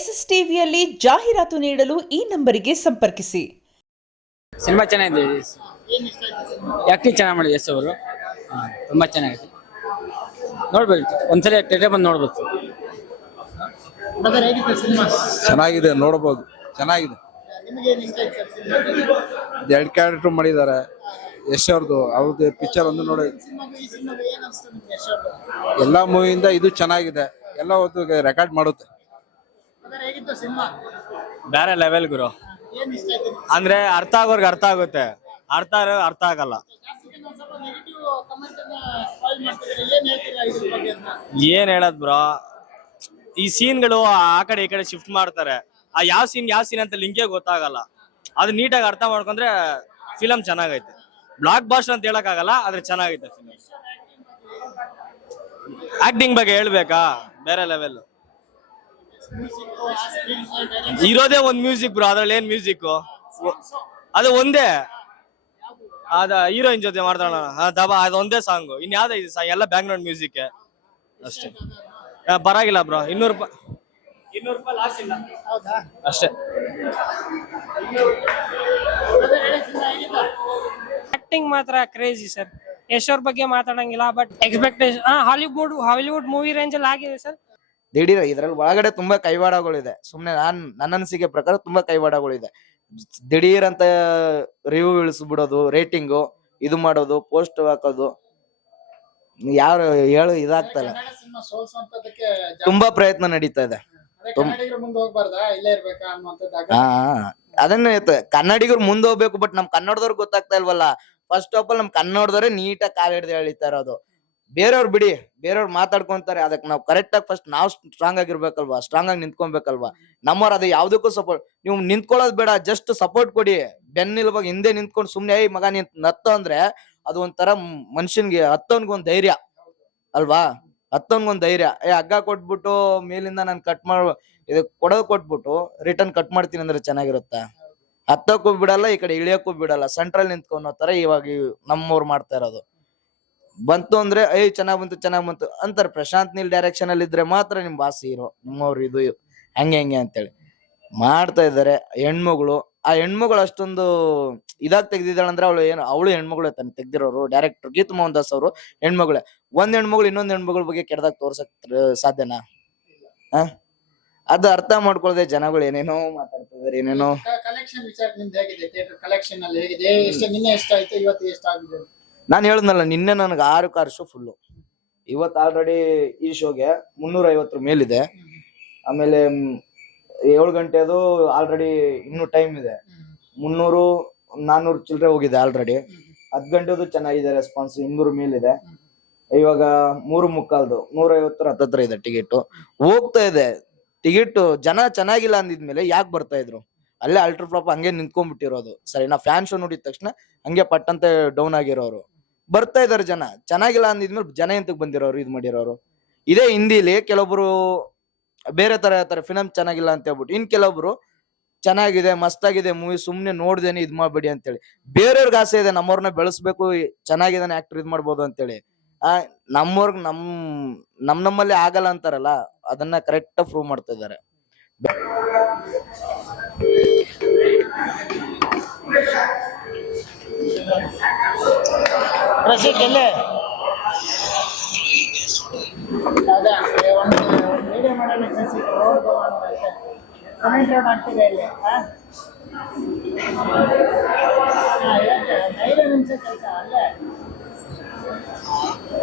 S S ಟಿವಿಯಲ್ಲಿ ಜಾಹೀರಾತು ನೀಡಲು ಈ ನಂಬರಿಗೆ ಸಂಪರ್ಕಿಸಿ. ಸಿನಿಮಾ ಚೆನ್ನಾಗಿದೆ, ಆಕ್ಟಿಂಗ್ ಚೆನ್ನಾಗಿ ಮಾಡಿದೆ ಎಸ್ ಅವರು, ತುಂಬಾ ಚೆನ್ನಾಗಿದೆ. ನೋಡ್ಬೋದು, ಒಂದ್ಸಲ ಥಿಯೇಟರ್ ಬಂದು ನೋಡ್ಬೋದು. ಚೆನ್ನಾಗಿದೆ, ನೋಡಬಹುದು, ಚೆನ್ನಾಗಿದೆ. ಎರಡು ಕ್ಯಾರೆಕ್ಟರ್ ಮಾಡಿದ್ದಾರೆ ಯಶ್ ಅವ್ರದ್ದು ಪಿಕ್ಚರ್ ಒಂದು ನೋಡಿ. ಎಲ್ಲಾ ಮೂವಿಯಿಂದ ಇದು ಚೆನ್ನಾಗಿದೆ, ಎಲ್ಲ ಹೊತ್ತು ರೆಕಾರ್ಡ್ ಮಾಡುತ್ತೆ. ಬೇರೆ ಲೆವೆಲ್ ಗುರು, ಅಂದ್ರೆ ಅರ್ಥ ಆಗೋರ್ಗೆ ಅರ್ಥ ಆಗುತ್ತೆ, ಅರ್ಥ ಆಗಲ್ಲ. ಏನ್ ಹೇಳದ್ ಬ್ರೋ, ಈ ಸೀನ್ಗಳು ಆ ಕಡೆ ಈ ಕಡೆ ಶಿಫ್ಟ್ ಮಾಡ್ತಾರೆ. ಆ ಯಾವ ಸೀನ್ ಅಂತ ಲಿಂಕೇ ಗೊತ್ತಾಗಲ್ಲ. ಅದು ನೀಟಾಗಿ ಅರ್ಥ ಮಾಡ್ಕೊಂಡ್ರೆ ಫಿಲಮ್ ಚೆನ್ನಾಗೈತೆ. ಬ್ಲಾಕ್ ಬಾಸ್ಟರ್ ಅಂತ ಹೇಳಕ್ ಆಗಲ್ಲ, ಆದ್ರೆ ಚೆನ್ನಾಗೈತೆ ಫಿಲಮ್. ಆಕ್ಟಿಂಗ್ ಬಗ್ಗೆ ಹೇಳ್ಬೇಕಾ, ಬೇರೆ ಲೆವೆಲ್. ಇರೋದೇ ಒಂದ್ ಮ್ಯೂಸಿಕ್ ಬ್ರೋ, ಅದ್ರಲ್ಲಿ ಏನ್ ಮ್ಯೂಸಿಕ್, ಅದು ಒಂದೇ. ಅದ ಹೀರೋಯಿನ್ ಜೊತೆ ಮಾಡ್ತಾಳ ದಬಾ, ಅದು ಒಂದೇ ಸಾಂಗು. ಇನ್ ಯಾವ್ದು ಇದೆ ಸಾಂಗ್, ಎಲ್ಲ ಬ್ಯಾಕ್ ಗ್ರೌಂಡ್ ಮ್ಯೂಸಿಕ್ ಅಷ್ಟೇ. ಪರವಾಗಿಲ್ಲ ಬ್ರೋ, 200 ರೂಪಾಯಿ ಲಾಸ್ ಇಲ್ಲ ಅಷ್ಟೇ. ಆಕ್ಟಿಂಗ್ ಮಾತ್ರ ಕ್ರೇಜಿ ಸರ್. ಯಶ್ ಅವ್ರ ಬಗ್ಗೆ ಮಾತಾಡಂಗಿಲ್ಲ, but expectation Hollywood movie range ಅಲ್ಲಿ ಆಗಿದೆ ಸರ್. ದಿಢೀರ್ ಇದ್ರಲ್ಲಿ ಒಳಗಡೆ ತುಂಬಾ ಕೈವಾಡಗಳಿದೆ. ಸುಮ್ನೆ ನನ್ನ ಅನಿಸಿಕೆ ಪ್ರಕಾರ ತುಂಬಾ ಕೈವಾಡಗಳಿದೆ. ದಿಢೀರ್ ಅಂತ ರಿವ್ಯೂ ಇಳಿಸ್ಬಿಡೋದು, ರೇಟಿಂಗು ಇದು ಮಾಡೋದು, ಪೋಸ್ಟ್ ಹಾಕೋದು, ಯಾರು ಹೇಳು ಇದಾಗ್ತಲ್ಲ. ತುಂಬಾ ಪ್ರಯತ್ನ ನಡೀತಾ ಇದೆ. ಅದನ್ನ ಕನ್ನಡಿಗರು ಮುಂದೆ ಹೋಗ್ಬೇಕು, ಬಟ್ ನಮ್ ಕನ್ನಡದವ್ರಿಗೆ ಗೊತ್ತಾಗ್ತಾ ಇಲ್ವಲ್ಲ. ಫಸ್ಟ್ ಆಫ್ ಆಲ್ ನಮ್ ಕನ್ನಡದವ್ರೆ ನೀಟಾಗಿ ಕಾಲ್ ಹಿಡ್ದು ಹೇಳಿತಾ ಇರೋದು. ಬೇರೆಯವ್ರು ಬಿಡಿ, ಬೇರೆಯವ್ರು ಮಾತಾಡ್ಕೊಂತಾರೆ. ಅದಕ್ಕೆ ನಾವು ಕರೆಕ್ಟ್ ಆಗಿ ಫಸ್ಟ್ ನಾವು ಸ್ಟ್ರಾಂಗ್ ಆಗಿರ್ಬೇಕಲ್ವಾ, ಸ್ಟ್ರಾಂಗ್ ಆಗಿ ನಿಂತ್ಕೊಬೇಕಲ್ವಾ. ನಮ್ಮವ್ರು ಅದು ಯಾವ್ದಕ್ಕೂ ಸಪೋರ್ಟ್, ನೀವು ನಿಂತ್ಕೊಳ್ಳೋದು ಬೇಡ, ಜಸ್ಟ್ ಸಪೋರ್ಟ್ ಕೊಡಿ. ಬೆನ್ನಿಲ್ವಾಗ ಹಿಂದೆ ನಿಂತ್ಕೊಂಡು ಸುಮ್ನೆ ಏಯ್ ಮಗ ನಿಂತ್ ನತ್ತ ಅಂದ್ರೆ ಅದು ಒಂಥರ ಮನುಷ್ಯನ್ಗೆ ಹತ್ತವನ್ಗೊಂದ್ ಧೈರ್ಯ ಅಲ್ವಾ. ಹತ್ತವನ್ಗೊಂದ್ ಧೈರ್ಯ. ಹಗ್ಗ ಕೊಟ್ಬಿಟ್ಟು ಮೇಲಿಂದ ನಾನು ಕಟ್ ಇದು ಕೊಡೋದು ಕೊಟ್ಬಿಟ್ಟು ರಿಟರ್ನ್ ಕಟ್ ಮಾಡ್ತೀನಿ ಅಂದ್ರೆ ಚೆನ್ನಾಗಿರುತ್ತ. ಹತ್ತಕ್ಕೂ ಬಿಡಲ್ಲ, ಈ ಕಡೆ ಇಳಿಯಕ್ಕೂ ಬಿಡಲ್ಲ, ಸೆಂಟ್ರಲ್ ನಿಂತ್ಕೊನ್ನೋ ತರ ಇವಾಗ ನಮ್ಮವ್ರು ಮಾಡ್ತಾ ಇರೋದು. ಬಂತು ಅಂದ್ರೆ ಚೆನ್ನಾಗ್ ಬಂತು ಅಂತಾರೆ. ಪ್ರಶಾಂತ್ ನೀಲ್ ಡೈರೆಕ್ಷನ್ ಅಲ್ಲಿ ಇದ್ರೆ ಮಾತ್ರ ನಿಮ್ ಬಾಸ್ ಹೀರೋ, ನಿಮ್ಮವ್ರು ಇದು ಹಂಗೆ ಅಂತೇಳಿ ಮಾಡ್ತಾ ಇದಾರೆ. ಹೆಣ್ಮಗಳು, ಆ ಹೆಣ್ಮಗಳು ಅಷ್ಟೊಂದು ಇದಾಗ ತೆಗ್ದಿದ್ದಾಳಂದ್ರೆ ಅವಳು ಹೆಣ್ಮಗಳು ತಾನೆ ತೆಗ್ದಿರೋರು. ಡೈರೆಕ್ಟರ್ ಗೀತ್ ಮೋಹನ್ ದಾಸ್ ಅವರು ಹೆಣ್ಮಗಳೇ. ಒಂದ್ ಹೆಣ್ಮಗಳು ಇನ್ನೊಂದ್ ಹೆಣ್ಮಗಳ ಬಗ್ಗೆ ಕೆಟ್ಟದಾಗ ತೋರ್ಸಕ್ ಸಾಧ್ಯನಾ? ಅದು ಅರ್ಥ ಮಾಡ್ಕೊಳ್ಳದೆ ಜನಗಳು ಏನೇನೋ ಮಾತಾಡ್ತಿದಾರೆ, ಏನೇನೋ. ಕಲೆಕ್ಷನ್ ವಿಚಾರ ನಿಮ್ದು ಹೇಗಿದೆ? ಥಿಯೇಟರ್ ಕಲೆಕ್ಷನ್ ಅಲ್ಲಿ ಹೇಗಿದೆ? ನಿನ್ನೆ ಎಷ್ಟಾಯ್ತು, ಇವತ್ತು ಎಷ್ಟಾಗಿದೆ? ನಾನು ಹೇಳುದ್ನಲ್ಲ, ನಿನ್ನೆ ನನಗೆ 6 ಕಾರ್ ಶೋ ಫುಲ್ಲು. ಇವತ್ತು ಆಲ್ರೆಡಿ ಈ ಶೋಗೆ 350 ಮೇಲಿದೆ. ಆಮೇಲೆ 7 ಗಂಟೆದು ಆಲ್ರೆಡಿ ಇನ್ನೂ ಟೈಮ್ ಇದೆ. 300-400 ಚಿಲ್ಲರೆ ಹೋಗಿದೆ ಆಲ್ರೆಡಿ. 10 ಗಂಟೆದು ಚೆನ್ನಾಗಿದೆ ರೆಸ್ಪಾನ್ಸ್, 200 ಮೇಲಿದೆ. ಇವಾಗ 3:45 150 ಹತ್ತತ್ರ ಇದೆ ಟಿಕೆಟ್. ಹೋಗ್ತಾ ಇದೆ ಟಿಕೆಟ್. ಜನ ಚೆನ್ನಾಗಿಲ್ಲ ಅಂದಿದ್ಮೇಲೆ ಯಾಕೆ ಬರ್ತಾ ಇದ್ರು? ಅಲ್ಲೇ ಅಲ್ಟ್ರಾ ಫ್ಲಾಪ್ ಹಂಗೆ ನಿಂತ್ಕೊಂಡ್ಬಿಟ್ಟಿರೋದು. ಸರಿ, ನಾ ಫ್ಯಾನ್ ಶೋ ನೋಡಿದ ತಕ್ಷಣ ಹಂಗೆ ಪಟ್ಟಂತೆ ಡೌನ್ ಆಗಿರೋರು ಬರ್ತಾ ಇದಾರೆ. ಜನ ಚೆನ್ನಾಗಿಲ್ಲ ಅಂದಿದ್ಮೇಲೆ ಜನ ಎಂತಕ್ ಬಂದಿರೋರು, ಇದು ಮಾಡಿರೋರು. ಇದೇ ಹಿಂದಿಲಿ ಕೆಲವೊಬ್ರು ಬೇರೆ ತರ ಫಿಲಮ್ ಚೆನ್ನಾಗಿಲ್ಲ ಅಂತ ಹೇಳ್ಬಿಟ್ಟು, ಇನ್ ಕೆಲವೊಬ್ರು ಚೆನ್ನಾಗಿದೆ ಮಸ್ತಾಗಿದೆ ಮೂವಿ, ಸುಮ್ನೆ ನೋಡ್ದೇನೆ ಇದ್ ಮಾಡ್ಬೇಡಿ ಅಂತೇಳಿ. ಬೇರೆಯವ್ರಿಗೆ ಆಸೆ ಇದೆ ನಮ್ಮವ್ರನ್ನ ಬೆಳೆಸ್ಬೇಕು, ಚೆನ್ನಾಗಿದ್ದಾನೆ ಆಕ್ಟರ್ ಇದ್ ಮಾಡ್ಬೋದು ಅಂತೇಳಿ. ನಮ್ಮವ್ರಗ್ ನಮ್ಮಲ್ಲಿ ಆಗಲ್ಲ ಅಂತಾರಲ್ಲ, ಅದನ್ನ ಕರೆಕ್ಟ್ ಪ್ರೂವ್ ಮಾಡ್ತಾ ಇದಾರೆ.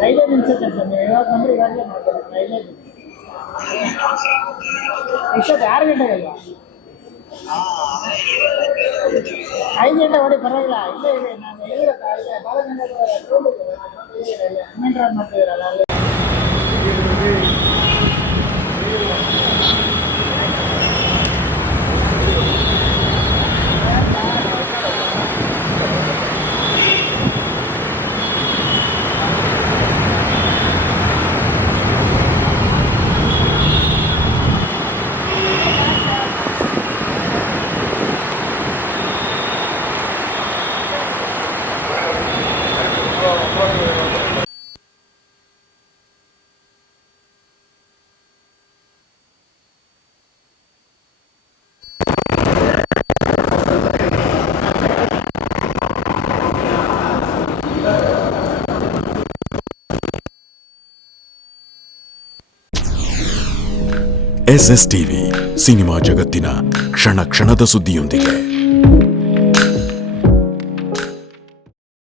ಐದೇ ನಿಮಿಷ ಕೆಲಸ ನೀವು ಇವಾಗ ಬಂದ್ರೆ ಇವಾಗಲೇ ಮಾಡ್ಬೋದು. 5 ನಿಮಿಷ. 6 ಗಂಟೆಗಲ್ವಾ? 5 ಗಂಟೆ ಹೊಡಿ ಪರವಾಗಿಲ್ಲ. ಇಲ್ಲೇ ಇದೆ, ನಾನು ಹೇಳಿರತ್ತ ಇಲ್ಲ ಬಾಲಗಂಗಾಧರ ಮಾಡ್ತಿದ್ದೀರಲ್ಲ. SS ಟಿವಿ ಸಿನಿಮಾ ಜಗತ್ತಿನ ಕ್ಷಣ ಕ್ಷಣದ ಸುದ್ದಿಯೊಂದಿಗೆ.